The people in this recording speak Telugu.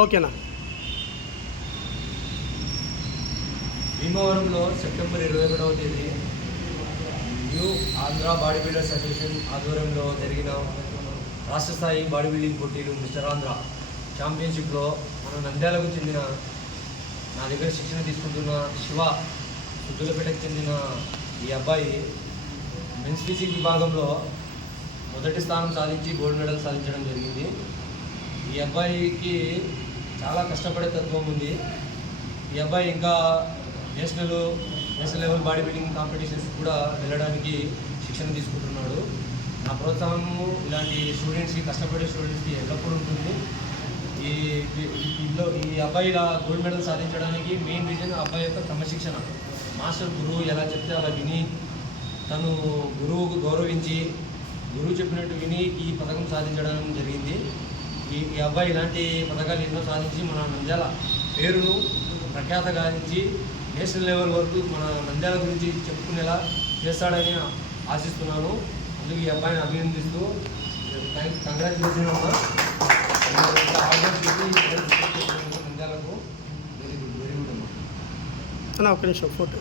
ఓకేనా. భీమవరంలో సెప్టెంబర్ 21వ తేదీ new Andhra body builders association ఆధ్వర్యంలో జరిగిన రాష్ట్ర స్థాయి బాడీ బిల్డింగ్ పోటీలు మిస్టర్ ఆంధ్ర ఛాంపియన్షిప్లో మన నంద్యాలకు చెందిన నా దగ్గర శిక్షణ తీసుకుంటున్న శివ సుద్దులపేటకు చెందిన ఈ అబ్బాయి మెన్స్ ఫిజిక్ విభాగంలో మొదటి స్థానం సాధించి గోల్డ్ మెడల్ సాధించడం జరిగింది. ఈ అబ్బాయికి చాలా కష్టపడే తత్వం ఉంది. ఈ అబ్బాయి ఇంకా national level body building competitions కూడా వెళ్ళడానికి శిక్షణ తీసుకుంటున్నాడు. నా ప్రోత్సాహము ఇలాంటి స్టూడెంట్స్కి, కష్టపడే స్టూడెంట్స్కి ఎల్లప్పుడూ ఉంటుంది. ఈ అబ్బాయి ఇలా గోల్డ్ మెడల్ సాధించడానికి మెయిన్ రీజన్ అబ్బాయి యొక్క క్రమశిక్షణ. మాస్టర్ గురువు ఎలా చెప్తే అలా విని, తను గురువుకు గౌరవించి, గురువు చెప్పినట్టు విని ఈ పథకం సాధించడం జరిగింది. ఈ అబ్బాయి ఇలాంటి పథకాలు ఎన్నో సాధించి మన నంద్యాల పేరును ప్రఖ్యాత గావించి నేషనల్ లెవెల్ వరకు మన నంద్యాల గురించి చెప్పుకునేలా చేస్తాడని ఆశిస్తున్నాను. అందుకు ఈ అబ్బాయిని అభినందిస్తూ కంగ్రాచులేషన్ అమ్మా. నంద్యాలకు వెరీ గుడ్ అమ్మా. ఒక నిమిషం ఫోటో.